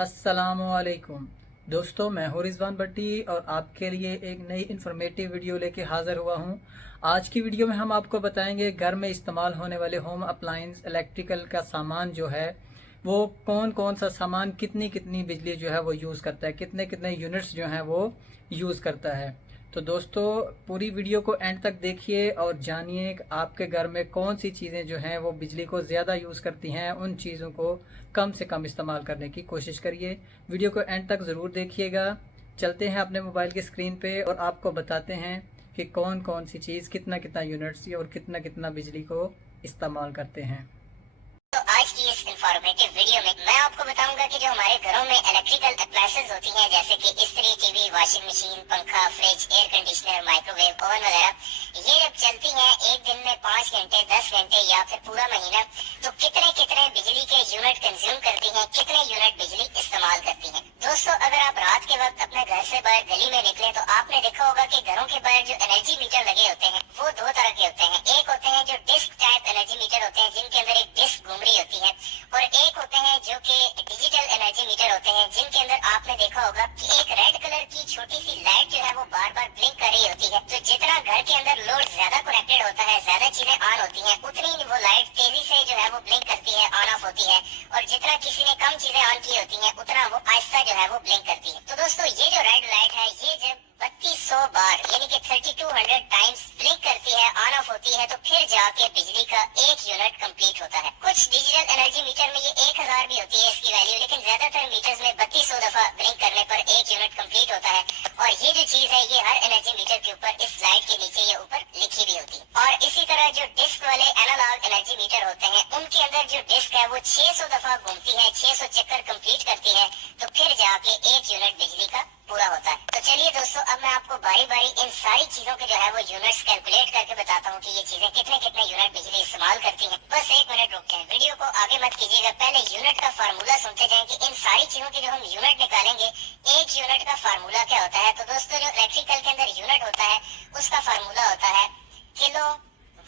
अस्सलामुअलैकुम दोस्तों, मैं हूं रिजवान भट्टी और आपके लिए एक नई इन्फॉर्मेटिव वीडियो लेके हाजिर हुआ हूं। आज की वीडियो में हम आपको बताएंगे घर में इस्तेमाल होने वाले होम अप्लायंस इलेक्ट्रिकल का सामान जो है वो कौन कौन सा सामान कितनी कितनी बिजली जो है वो यूज़ करता है, कितने कितने यूनिट्स जो हैं वो यूज़ करता है। तो दोस्तों, पूरी वीडियो को एंड तक देखिए और जानिए कि आपके घर में कौन सी चीज़ें जो हैं वो बिजली को ज़्यादा यूज़ करती हैं। उन चीज़ों को कम से कम इस्तेमाल करने की कोशिश करिए। वीडियो को एंड तक ज़रूर देखिएगा। चलते हैं अपने मोबाइल की स्क्रीन पे और आपको बताते हैं कि कौन कौन सी चीज़ कितना कितना यूनिट्स और कितना कितना बिजली को इस्तेमाल करते हैं। तो आज की इस इंफॉर्मेटिव वीडियो में मैं आपको बताऊंगा कि जो हमारे घरों में इलेक्ट्रिकल अप्लायंसेस होती हैं, जैसे कि इस्त्री, टीवी, वॉशिंग मशीन, पंखा, fridge, air conditioner, microwave, oven वगैरह, ये जब चलती हैं एक दिन में 5 घंटे, 10 घंटे या फिर पूरा महीना, तो कितने कितने बिजली के यूनिट कंज्यूम करती हैं, कितने यूनिट बिजली इस्तेमाल करती हैं। दोस्तों, अगर आप रात के वक्त अपने घर से बाहर गली में निकले तो आपने देखा होगा कि घरों के बाहर जो एनर्जी मीटर लगे होते हैं वो दो तरह के होते हैं। एक होते हैं जो डिस्क टाइप एनर्जी मीटर होते हैं, जिनके अंदर एक डिस्क घूम रही होती है, और एक होते हैं जो कि डिजिटल एनर्जी मीटर होते हैं, जिनके अंदर आपने देखा होगा कि एक रेड कलर की छोटी सी लाइट जो है वो बार बार ब्लिंक कर रही होती है। तो जितना घर के अंदर लोड ज्यादा कनेक्टेड होता है, ज्यादा चीजें ऑन होती हैं, उतनी वो लाइट तेजी से जो है वो ब्लिंक करती है, ऑन ऑफ होती है। और जितना किसी ने कम चीजें ऑन की होती हैं, उतना वो आहिस्ता जो है वो ब्लिंक करती है। तो दोस्तों, ये जो रेड लाइट है, ये जब 3200 बार यानी कि 3200 टाइम्स ब्लिंक करती है, ऑन ऑफ होती है, तो फिर जाके बिजली का एक यूनिट कंप्लीट होता है। कुछ डिजिटल एनर्जी मीटर में ये 1000 भी होती है इसकी वैल्यू, लेकिन ज्यादातर मीटर्स में 3200 दफा ब्लिंक करने पर एक यूनिट कंप्लीट होता है। और ये जो चीज है, ये हर एनर्जी मीटर के ऊपर इस स्लाइड के नीचे ये ऊपर लिखी भी होती है। और इसी तरह जो डिस्क वाले एनालॉग एनर्जी मीटर होते हैं, उनके अंदर जो डिस्क है वो 600 दफा घूमती है, 600 चक्कर कंप्लीट करती है, तो फिर जाके एक यूनिट बिजली का पूरा होता है। तो चलिए दोस्तों, अब मैं आपको बारी बारी इन सारी चीजों के जो है वो यूनिट्स कैलकुलेट करके बताता हूँ कि ये चीजें कितने कितने यूनिट बिजली इस्तेमाल करती हैं। बस 1 मिनट रुकते हैं, वीडियो को आगे मत कीजिएगा, पहले यूनिट का फार्मूला सुनते जाएं कि इन सारी चीजों के जो हम यूनिट निकालेंगे, एक यूनिट का फार्मूला क्या होता है। तो दोस्तों, जो इलेक्ट्रिकल के अंदर यूनिट होता है उसका फार्मूला होता है किलो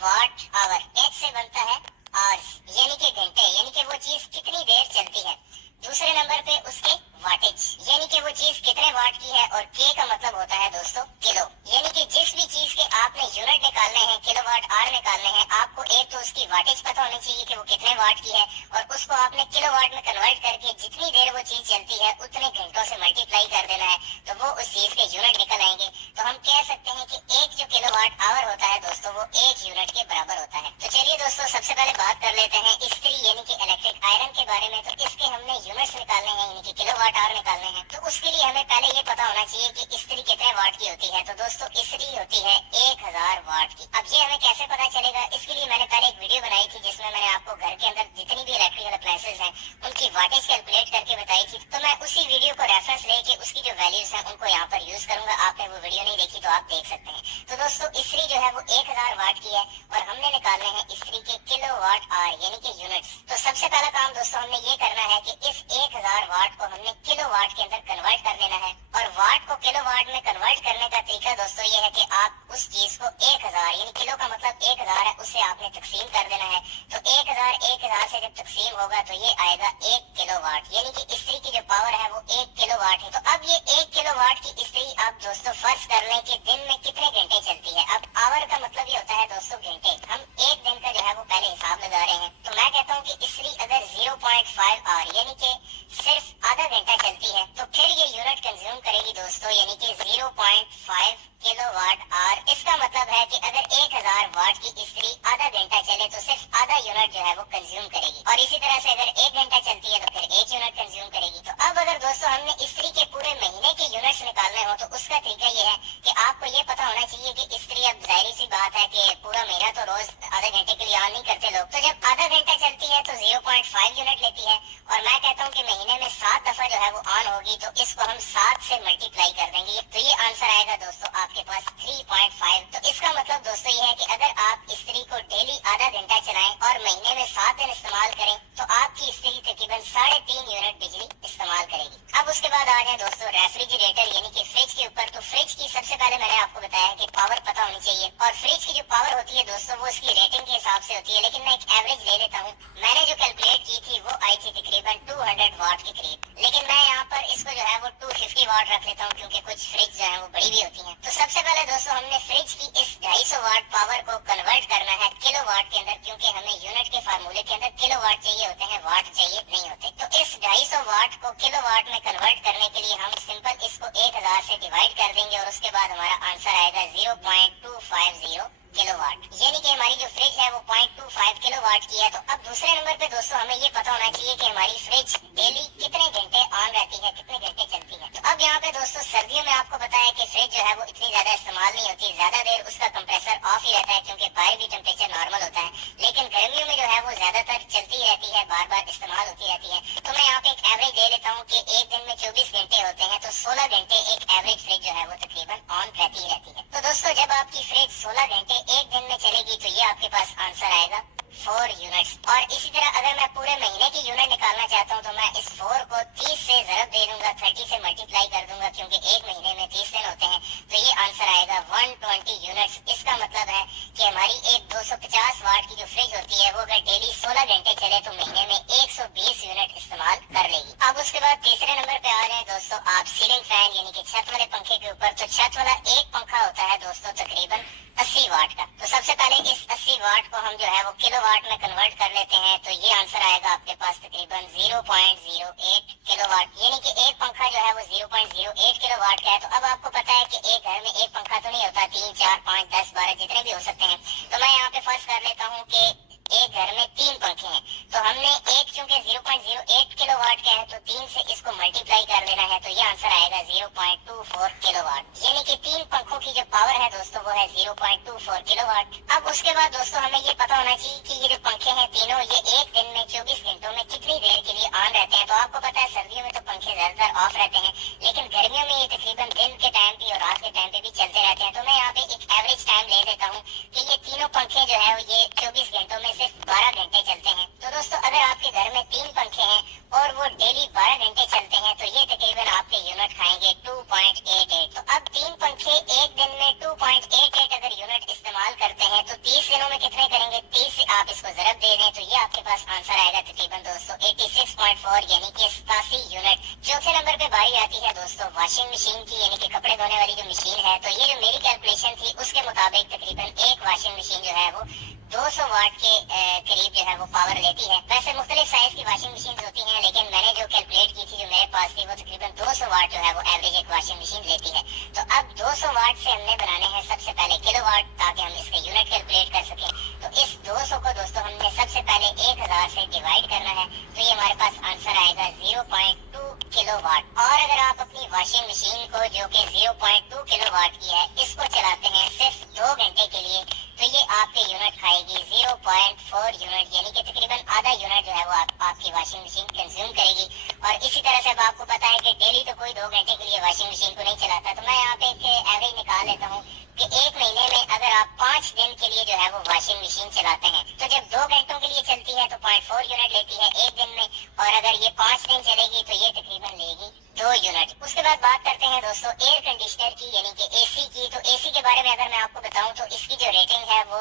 वाट आवर। एच से बनता है आवर्स यानी कि घंटे, यानी कि वो चीज कितनी देर चलती है। दूसरे नंबर पे उसके वाटेज, यानी कि वो चीज कितने वाट की है, और के का मतलब होता है दोस्तों किलो, यानी कि जिस भी चीज के आपने यूनिट निकालने हैं, किलोवाट आवर निकालने हैं, आपको एक तो उसकी वाटेज पता होनी चाहिए कि वो कितने वाट की है, और उसको आपने किलोवाट में कन्वर्ट करके जितनी देर वो चीज चलती है उतने घंटों से मल्टीप्लाई कर देना है, तो वो उस चीज के यूनिट निकल आएंगे। तो हम कह सकते हैं कि एक जो किलोवाट आवर होता है दोस्तों, वो एक यूनिट के बराबर होता है। तो चलिए दोस्तों, सबसे पहले बात कर लेते हैं इस्त्री यानी कि इलेक्ट्रिक आयरन के बारे में। तो इसके हमने यूनिट्स निकालने हैं, यानी कि किलोवाट आवर निकालने हैं। तो उसके लिए हमें पहले ये पता होना चाहिए कि इस्त्री कितने वाट की होती है। तो दोस्तों, इस्त्री होती है 1000 वाट की। अब ये हमें कैसे पता चलेगा, इसके लिए मैंने पहले एक वीडियो बनाई थी जिसमें मैंने आपको घर के अंदर जितनी भी इलेक्ट्रिकल अप्लायंसेस हैं उनकी वाटेज कैलकुलेट करके बताई थी। तो मैं उसी वीडियो को रेफरेंस लेके उसकी जो वैल्यूज हैं उनको यहाँ पर यूज करूंगा। आपने वो वीडियो नहीं देखी तो आप देख सकते हैं। तो दोस्तों, इस्त्री जो है वो 1000 वाट की है और हमने निकालने हैं इस्त्री के किलोवाट आवर यानी कि यूनिट्स। तो सबसे पहला काम दोस्तों हमने ये करना है कि इस 1000 वाट को हमने किलोवाट के अंदर कन्वर्ट कर देना है। और वाट को किलोवाट में कन्वर्ट करने का तरीका दोस्तों ये है कि आप उस चीज को 1000 यानी किलो का मतलब 1000 है, उससे आपने तकसीम कर देना है। तो 1000 से जब तकसीम होगा तो ये आएगा 1 किलोवाट, यानी कि इस्त्री की जो पावर है वो 1 किलोवाट है। तो अब ये 1 किलोवाट की इस्त्री आप दोस्तों फर्ज कर लें कि दिन में कितने घंटे चलती है। अब आवर का मतलब ये होता है दोस्तों घंटे, हम एक दिन का जो है वो पहले हिसाब लगा रहे हैं। तो मैं कहता हूँ कि इस्त्री अगर 0.5 आवर यानी कि सिर्फ आधा घंटा चलती है, तो फिर ये यूनिट कंज्यूम करेगी दोस्तों, यानी कि 0.5 किलोवाट आवर। इसका मतलब है कि अगर 1000 वाट की इस्त्री आधा घंटा चले तो सिर्फ आधा यूनिट जो है वो कंज्यूम करेगी। और इसी तरह से अगर 1 घंटा चलती है तो फिर 1 यूनिट कंज्यूम करेगी। तो अब अगर दोस्तों हमने इस्त्री के पूरे महीने के यूनिट्स निकालने हो तो उसका तरीका ये है कि आपको ये पता होना चाहिए कि इस्त्री, अब जाहिर सी बात है कि पूरा महीना तो रोज आधे घंटे के लिए ऑन नहीं करते लोग, तो जब आधा घंटा चलती है तो 0.5 यूनिट लेती है। और मैं कहता हूँ कि महीने में 7 दफा जो है वो ऑन होगी, तो इसको हम 7 से मल्टीप्लाई कर देंगे, तो ये आंसर आएगा दोस्तों आपके पास 3.5। तो इसका मतलब दोस्तों ये है कि अगर आप इस्त्री को डेली आधा घंटा चलाएं और महीने में 7 दिन इस्तेमाल करें तो आपकी इस्त्री तकरीबन 3.5 यूनिट बिजली इस्तेमाल करेगी। अब उसके बाद आ जाए दोस्तों रेफ्रिजरेटर यानी कि फ्रिज के ऊपर। तो फ्रिज की सबसे पहले मैंने आपको बताया कि पावर पता होनी चाहिए, और फ्रिज की जो पावर होती है दोस्तों वो उसकी रेटिंग के हिसाब से होती है, लेकिन मैं एक एवरेज ले लेता हूँ। मैंने जो कैलकुलेट की थी वो आई थी तकरीबन 200 वाट के करीब, लेकिन मैं यहाँ पर इसको जो है वो 250 वाट रख लेता हूँ, क्योंकि कुछ फ्रिज जो है वो बड़ी भी होती है। तो सबसे पहले दोस्तों हमने फ्रिज की इस 250 वाट पावर को कन्वर्ट करना है किलो वाट के अंदर, क्योंकि हमें यूनिट के फार्मूले के अंदर किलो वाट चाहिए होते हैं, वाट चाहिए नहीं होते। तो इस 250 वाट को किलो वाट में कन्वर्ट करने के लिए हम सिंपल इसको 1000 से डिवाइड कर देंगे, और उसके बाद हमारा आंसर आएगा 0.250 किलोवाट, यानी कि हमारी जो फ्रिज है वो 0.25 किलोवाट की है। तो अब दूसरे नंबर पे दोस्तों हमें ये पता होना चाहिए कि हमारी फ्रिज डेली कितने घंटे ऑन रहती है, कितने घंटे चलती है। तो अब यहाँ पे दोस्तों सर्दियों में आपको पता है कि फ्रिज जो है वो इतनी ज्यादा इस्तेमाल नहीं होती, ज्यादा देर उसका कंप्रेसर ऑफ ही रहता है, क्योंकि बाहर भी टेम्परेचर नॉर्मल होता है। लेकिन गर्मियों में जो है वो ज्यादातर चलती रहती है, बार बार इस्तेमाल होती रहती है। तो मैं यहाँ पे एक एवरेज ले लेता हूँ कि एक दिन में 24 घंटे होते हैं, तो 16 घंटे एक एवरेज फ्रिज जो है वो तकरीबन ऑन रहती ही रहती है। तो दोस्तों जब आपकी फ्रिज 16 घंटे एक दिन में चलेगी तो ये आपके पास आंसर आएगा 4 यूनिट्स। और इसी तरह अगर मैं पूरे महीने की यूनिट निकालना चाहता हूँ तो मैं इस 4 को 30 से ज़रब दे दूंगा, 30 से मल्टीप्लाई कर दूंगा, क्योंकि एक महीने में 30 दिन होते हैं। तो ये आंसर आएगा 120 यूनिट्स। इसका मतलब है कि हमारी एक 250 वाट की जो फ्रिज होती है वो अगर डेली 16 घंटे चले तो महीने में 120 यूनिट इस्तेमाल कर लेगी। अब उसके बाद तीसरे नंबर पे आ जाए दोस्तों आप सीलिंग फैन यानी कि छत वाले पंखे के ऊपर। तो छत वाला एक पंखा होता है दोस्तों तकरीबन 80 वाट का। तो सबसे पहले इस 80 वाट को हम जो है वो किलोवाट में कन्वर्ट कर लेते हैं। तो ये आंसर आएगा आपके पास तकरीबन 0.08 किलोवाट, यानी कि एक पंखा जो है वो 0.08 किलोवाट का है। तो अब आपको पता है कि एक घर में एक पंखा तो नहीं होता, 3, 4, 5, 10, 12 जितने भी हो सकते हैं। तो मैं यहाँ पे फर्स्ट कर लेता हूँ कि एक घर में 3 पंखे हैं, तो हमने एक चूंकि 0.08 किलोवाट का है तो 3 से इसको मल्टीप्लाई कर लेना है। तो ये आंसर आएगा 0.24 किलोवाट, यानी कि 3 पंखों की जो पावर है दोस्तों वो है 0.24 किलोवाट। अब उसके बाद दोस्तों हमें ये पता होना चाहिए कि ये जो पंखे हैं तीनों ये एक दिन में 24 घंटों में कितनी देर के लिए ऑन रहते हैं। तो आपको पता है सर्दियों में तो पंखे ज्यादातर ऑफ रहते हैं, लेकिन गर्मियों में ये तकरीबन दिन के टाइम पे और रात के टाइम पे भी चलते रहते हैं। तो मैं यहाँ पे एक एवरेज टाइम ले लेता हूँ कि ये तीनों पंखे जो है ये 24 घंटों में सिर्फ 12 घंटे चलते हैं। तो दोस्तों अगर आपके घर में 3 पंखे हैं और वो डेली 12 घंटे चलते हैं तो ये तकरीबन आपके यूनिट खाएंगे 2.88। तो अब 3 पंखे एक दिन में 2.88 अगर यूनिट इस्तेमाल करते हैं तो 30 दिनों में कितने करेंगे, 30 से आप इसको ज़रब दे दें तो ये आपके पास आंसर आएगा तकरीबन दोस्तों 86.4 यानी कि 87 यूनिट। चौथे नंबर पे बारी आती है दोस्तों वॉशिंग मशीन की, यानी कि कपड़े धोने वाली जो मशीन है। तो ये जो मेरी कैलकुलेशन थी उसके मुताबिक तकरीबन एक वॉशिंग मशीन जो है वो 200 वाट के करीब जो है वो पावर लेती है। वैसे मुख्तलिफ साइज की वॉशिंग मशीन होती हैं, लेकिन मैंने जो कैलकुलेट की थी जो मेरे पास थी वो तकरीबन 200 वाट जो है वो एवरेज एक वॉशिंग मशीन लेती है। तो अब 200 वाट से हमने बनाने हैं सबसे पहले किलोवाट, ताकि हम इसका यूनिट कैलकुलेट कर सकें। तो इस 200 को दोस्तों हमने सबसे पहले 1000 से डिवाइड करना है। तो ये हमारे पास आंसर आएगा 0.2 किलोवाट। और अगर आप अपनी वॉशिंग मशीन को जो कि 0.2 किलोवाट की है इसको चलाते हैं सिर्फ 2 घंटे के लिए तो ये आपके यूनिट खाएगी 0.4 यूनिट, यानी कि तकरीबन आधा यूनिट जो है वो आपकी वॉशिंग मशीन कंज्यूम करेगी। और इसी तरह से अब आपको पता है कि डेली तो कोई 2 घंटे के लिए वॉशिंग मशीन को नहीं चलाता। तो मैं यहाँ पे एक एवरेज निकाल लेता हूँ कि एक महीने में अगर आप 5 दिन के लिए जो है वो वॉशिंग मशीन चलाते हैं तो जब 2 घंटों के लिए चलती है तो 0.4 यूनिट लेती है एक दिन में, और अगर ये 5 दिन चलेगी तो ये तकरीबन लेगी 2 यूनिट। उसके बाद बात करते हैं दोस्तों एयर कंडीशनर की यानी कि एसी की। तो एसी के बारे में अगर मैं आपको बताऊं तो इसकी जो रेटिंग है वो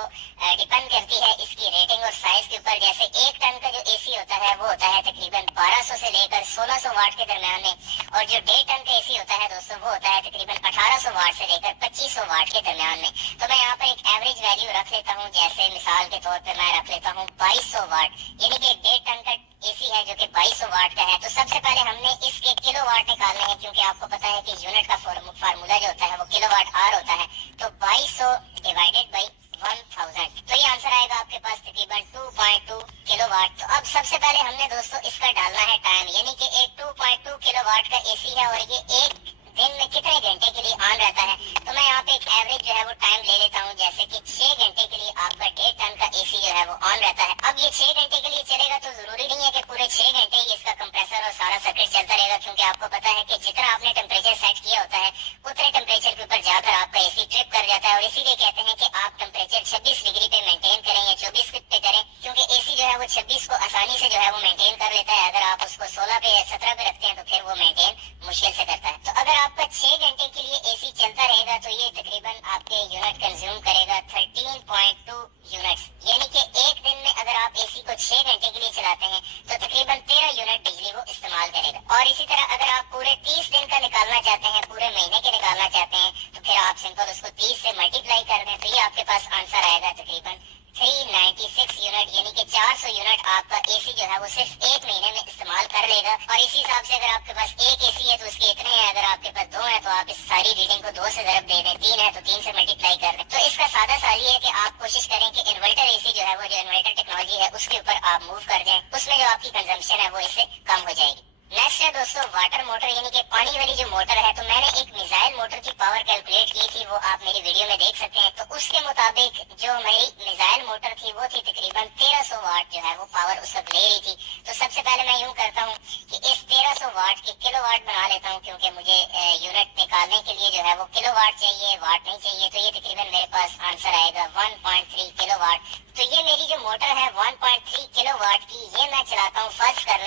डिपेंड करती है इसकी रेटिंग और साइज के ऊपर। जैसे 1 टन का जो एसी होता है वो होता है तकरीबन 1200 से लेकर 1600 वाट के दरमियान में, और जो 1.5 टन का एसी होता है दोस्तों वो होता है तकरीबन 1800 वाट से लेकर 2500 वाट के दरमियान में। तो मैं यहाँ पर एक एवरेज वैल्यू रख लेता हूँ, जैसे मिसाल के तौर पर मैं रख लेता हूँ 2200 वाट, यानी कि 1.5 टन का एसी है जो कि 2200 वाट का है। तो सबसे पहले हमने इसके किलोवाट निकालने हैं, क्योंकि आपको पता है कि यूनिट का फार्मूला जो होता है वो किलोवाट आर होता है। तो 2200 डिवाइडेड बाई 1000, तो ये आंसर आएगा आपके पास तकरीबन 2.2 किलोवाट। तो अब सबसे पहले हमने दोस्तों इसका डालना है टाइम, यानी कि एक 2.2 किलोवाट का एसी है और ये एक दिन में कितने घंटे के लिए ऑन रहता है। तो मैं यहाँ पे एक एवरेज जो है वो टाइम ले लेता हूँ, जैसे कि 6 घंटे के लिए आपका 1.5 टन का एसी जो है वो ऑन रहता है। अब ये 6 घंटे के लिए चलेगा तो जरूरी नहीं है कि पूरे 6 घंटे ही इसका कंप्रेसर और सारा सर्किट चलता रहेगा, क्योंकि आपको पता है कि जितना आपने टेम्परेचर सेट किया होता है उतने टेम्परेचर के ऊपर जाकर आपका एसी ट्रिप कर जाता है। और इसीलिए कहते हैं कि आप टेम्परेचर 26 डिग्री पे मेंटेन करें या 24 पे करें, क्योंकि एसी जो है वो 26 को आसानी से जो है वो मेंटेन कर लेता है। अगर आप उसको 16 पे या 17 वगैरह पे रखते हैं तो फिर वो मेंटेन मुश्किल से करता है। तो अगर आपका 6 घंटे के लिए एसी चलता रहेगा तो ये तकरीबन आपके यूनिट कंज्यूम करेगा 13.2 यूनिट्स, यानी कि एक दिन में अगर आप एसी को 6 घंटे के लिए चलाते हैं तो तकरीबन 13 यूनिट बिजली वो इस्तेमाल करेगा। और इसी तरह अगर आप पूरे 30 दिन का निकालना चाहते हैं, पूरे महीने के निकालना चाहते हैं, तो फिर आप सिंपल उसको 30 से मल्टीप्लाई कर दें तो ये आपके पास आंसर आएगा तकरीबन 396 यूनिट, यानी कि 400 यूनिट आपका एसी जो है वो सिर्फ एक महीने में इस्तेमाल कर लेगा। और इसी हिसाब से अगर आपके पास एक एसी है तो उसके इतने हैं, अगर आपके पास 2 है तो आप इस सारी रीडिंग को 2 से ज़रब दे दें, 3 है तो 3 से मल्टीप्लाई कर दें। तो इसका सादा साल ये है कि आप कोशिश करें कि इन्वर्टर एसी जो है वो, जो इन्वर्टर टेक्नोलॉजी है उसके ऊपर आप मूव कर जाएं, उसमें जो आपकी कंजम्पशन है वो इससे कम हो जाएगी। नेक्स्ट है दोस्तों वाटर मोटर, यानी कि पानी वाली जो मोटर है। तो मैंने एक मिसाइल मोटर की पावर कैलकुलेट की थी, वो आप मेरी वीडियो में देख सकते हैं। तो उसके मुताबिक जो मेरी मिसाइल मोटर थी वो थी तकरीबन 1300 वाट जो है वो पावर उस वक्त ले रही थी। तो सबसे पहले मैं यूं करता हूं कि इस 1300 वाट के किलोवाट बना लेता हूं, क्योंकि मुझे यूनिट निकालने के लिए जो है वो किलोवाट चाहिए, वाट नहीं चाहिए। तो ये तकरीबन मेरे पास आंसर आएगा 1.3 किलोवाट। तो ये मेरी जो मोटर है 1.3 किलोवाट की, ये मैं चलाता हूँ। फर्ज कर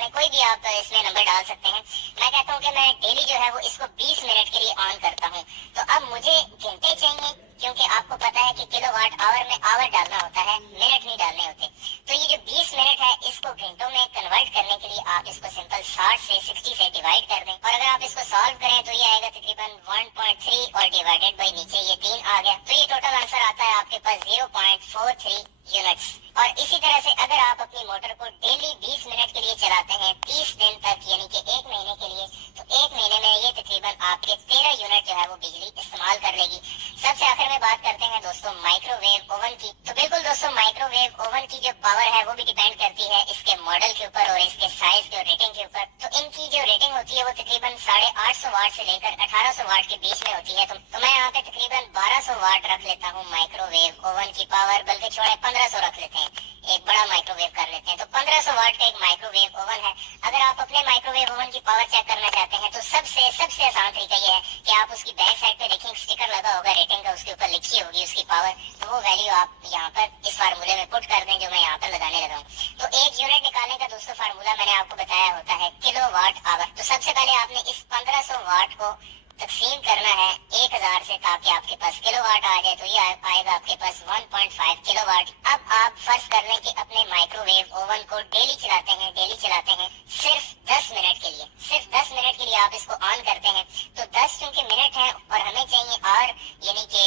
लें कोई भी आप इसमें नंबर डाल सकते हैं। मैं कहता हूँ कि मैं डेली जो है वो इसको 20 मिनट के लिए ऑन करता हूँ। तो अब मुझे घंटे चाहिए, क्योंकि आपको पता है कि किलोवाट आवर में आवर डालना होता है, मिनट नहीं डालने होते। तो ये जो 20 मिनट है इसको घंटों में कन्वर्ट करने के लिए आप इसको सिंपल 60 से 60 से डिवाइड कर दें। और अगर आप इसको सॉल्व करें तो ये आएगा तकरीबन 1.3 और डिवाइडेड बाई नीचे ये 3 आ गया। तो ये टोटल आंसर आता है आपके पास 0.43 यूनिट्स। और इसी तरह से अगर आप अपनी मोटर को डेली 20 मिनट के लिए चलाते हैं 30 दिन तक, यानी कि एक महीने के लिए, तो एक महीने में ये तकरीबन आपके 13 यूनिट जो है वो बिजली इस्तेमाल कर लेगी। सबसे आखिर में बात करते हैं दोस्तों माइक्रोवेव ओवन की। तो बिल्कुल दोस्तों, माइक्रोवेव ओवन की जो पावर है वो भी डिपेंड करती है इसके मॉडल के ऊपर और इसके साइज के और रेटिंग के ऊपर। तो इनकी जो रेटिंग होती है वो तकरीबन 850 वाट से लेकर 1800 वाट के बीच में होती है। तो मैं यहाँ पे तकरीबन 1200 वाट रख लेता हूँ माइक्रोवेव ओवन की पावर, बल्कि छोड़े 1500 रख लेते हैं, एक बड़ा माइक्रोवेव कर लेते हैं। तो 1500 वाट का एक माइक्रोवेव ओवन है। अगर आप अपने माइक्रोवेव ओवन की पावर चेक करना चाहते हैं तो सबसे आसान तरीका ये है कि आप उसकी बैक साइड पे देखिए स्टिकर लगा होगा रेटिंग का, उसके ऊपर लिखी होगी उसकी पावर। तो वो वैल्यू आप यहाँ पर इस फार्मूले में पुट कर दें जो मैं यहाँ पर लगाने लगा हूँ। तो एक यूनिट निकालने का दोस्तों फार्मूला मैंने आपको बताया होता है किलोवाट आवर। तो सबसे पहले आपने इस 1500 वाट को तकसीम करना है 1000 से, ताकि आपके पास किलोवाट आ जाए। तो ये आएगा आपके पास 1.5 किलोवाट। अब आप फर्ज कर लें कि अपने माइक्रोवेव ओवन को डेली चलाते हैं सिर्फ 10 मिनट के लिए, सिर्फ 10 मिनट के लिए आप इसको ऑन करते हैं। तो 10 चूंकि मिनट है और हमें चाहिए और यानी कि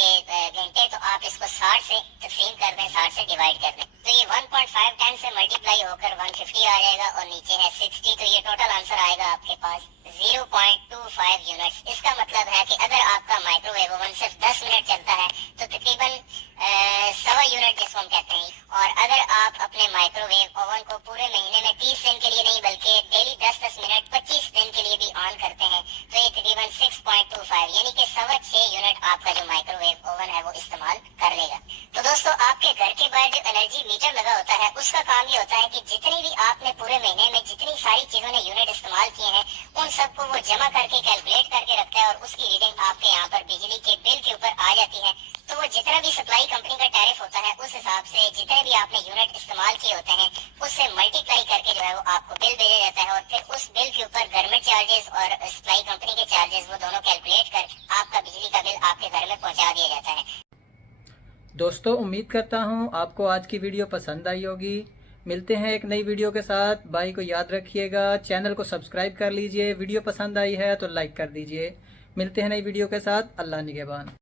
घंटे, तो आप इसको 60 से तकसीम कर दें, 60 से डिवाइड कर दें। तो ये 1.5 10 से मल्टीप्लाई होकर 150 आ जाएगा और नीचे है 60। तो ये टोटल आंसर आएगा आपके पास 0.25 यूनिट्स। इसका मतलब है कि अगर आपका माइक्रोवेव ओवन सिर्फ 10 मिनट चलता है तो तकरीबन 1.25 यूनिट जिसको हम कहते हैं। और अगर आप अपने माइक्रोवेव ओवन को पूरे महीने में 30 दिन के लिए नहीं बल्कि डेली 10-10 मिनट 25 दिन के लिए भी ऑन करते हैं तो ये तकरीबन 6.25 यानी कि 6.25 यूनिट आपका जो माइक्रोवेव ओवन है वो इस्तेमाल कर लेगा। तो दोस्तों, आपके घर के बाहर जो एनर्जी मीटर लगा होता है उसका काम ये होता है कि जितनी भी आपने पूरे महीने में जितनी सारी चीजों ने यूनिट इस्तेमाल किए हैं उन सबको वो जमा करके कैलकुलेट करके रखता है और उसकी रीडिंग आपके यहाँ पर बिजली के बिल के ऊपर आ जाती है। तो वो जितना भी सप्लाई कंपनी का टैरिफ होता है उस हिसाब से जितने भी आपने यूनिट इस्तेमाल किए होते हैं उससे मल्टीप्लाई करके जो है वो आपको बिल भेजा जाता है। और फिर उस बिल के ऊपर गवर्नमेंट चार्जेस और सप्लाई कंपनी के चार्जेस वो दोनों कैलकुलेट कर आपका बिजली का बिल आपके घर में पहुँचा दिया जाता है। दोस्तों, उम्मीद करता हूँ आपको आज की वीडियो पसंद आई होगी। मिलते हैं एक नई वीडियो के साथ। भाई को याद रखिएगा, चैनल को सब्सक्राइब कर लीजिए। वीडियो पसंद आई है तो लाइक कर दीजिए। मिलते हैं नई वीडियो के साथ। अल्लाह निगहबान।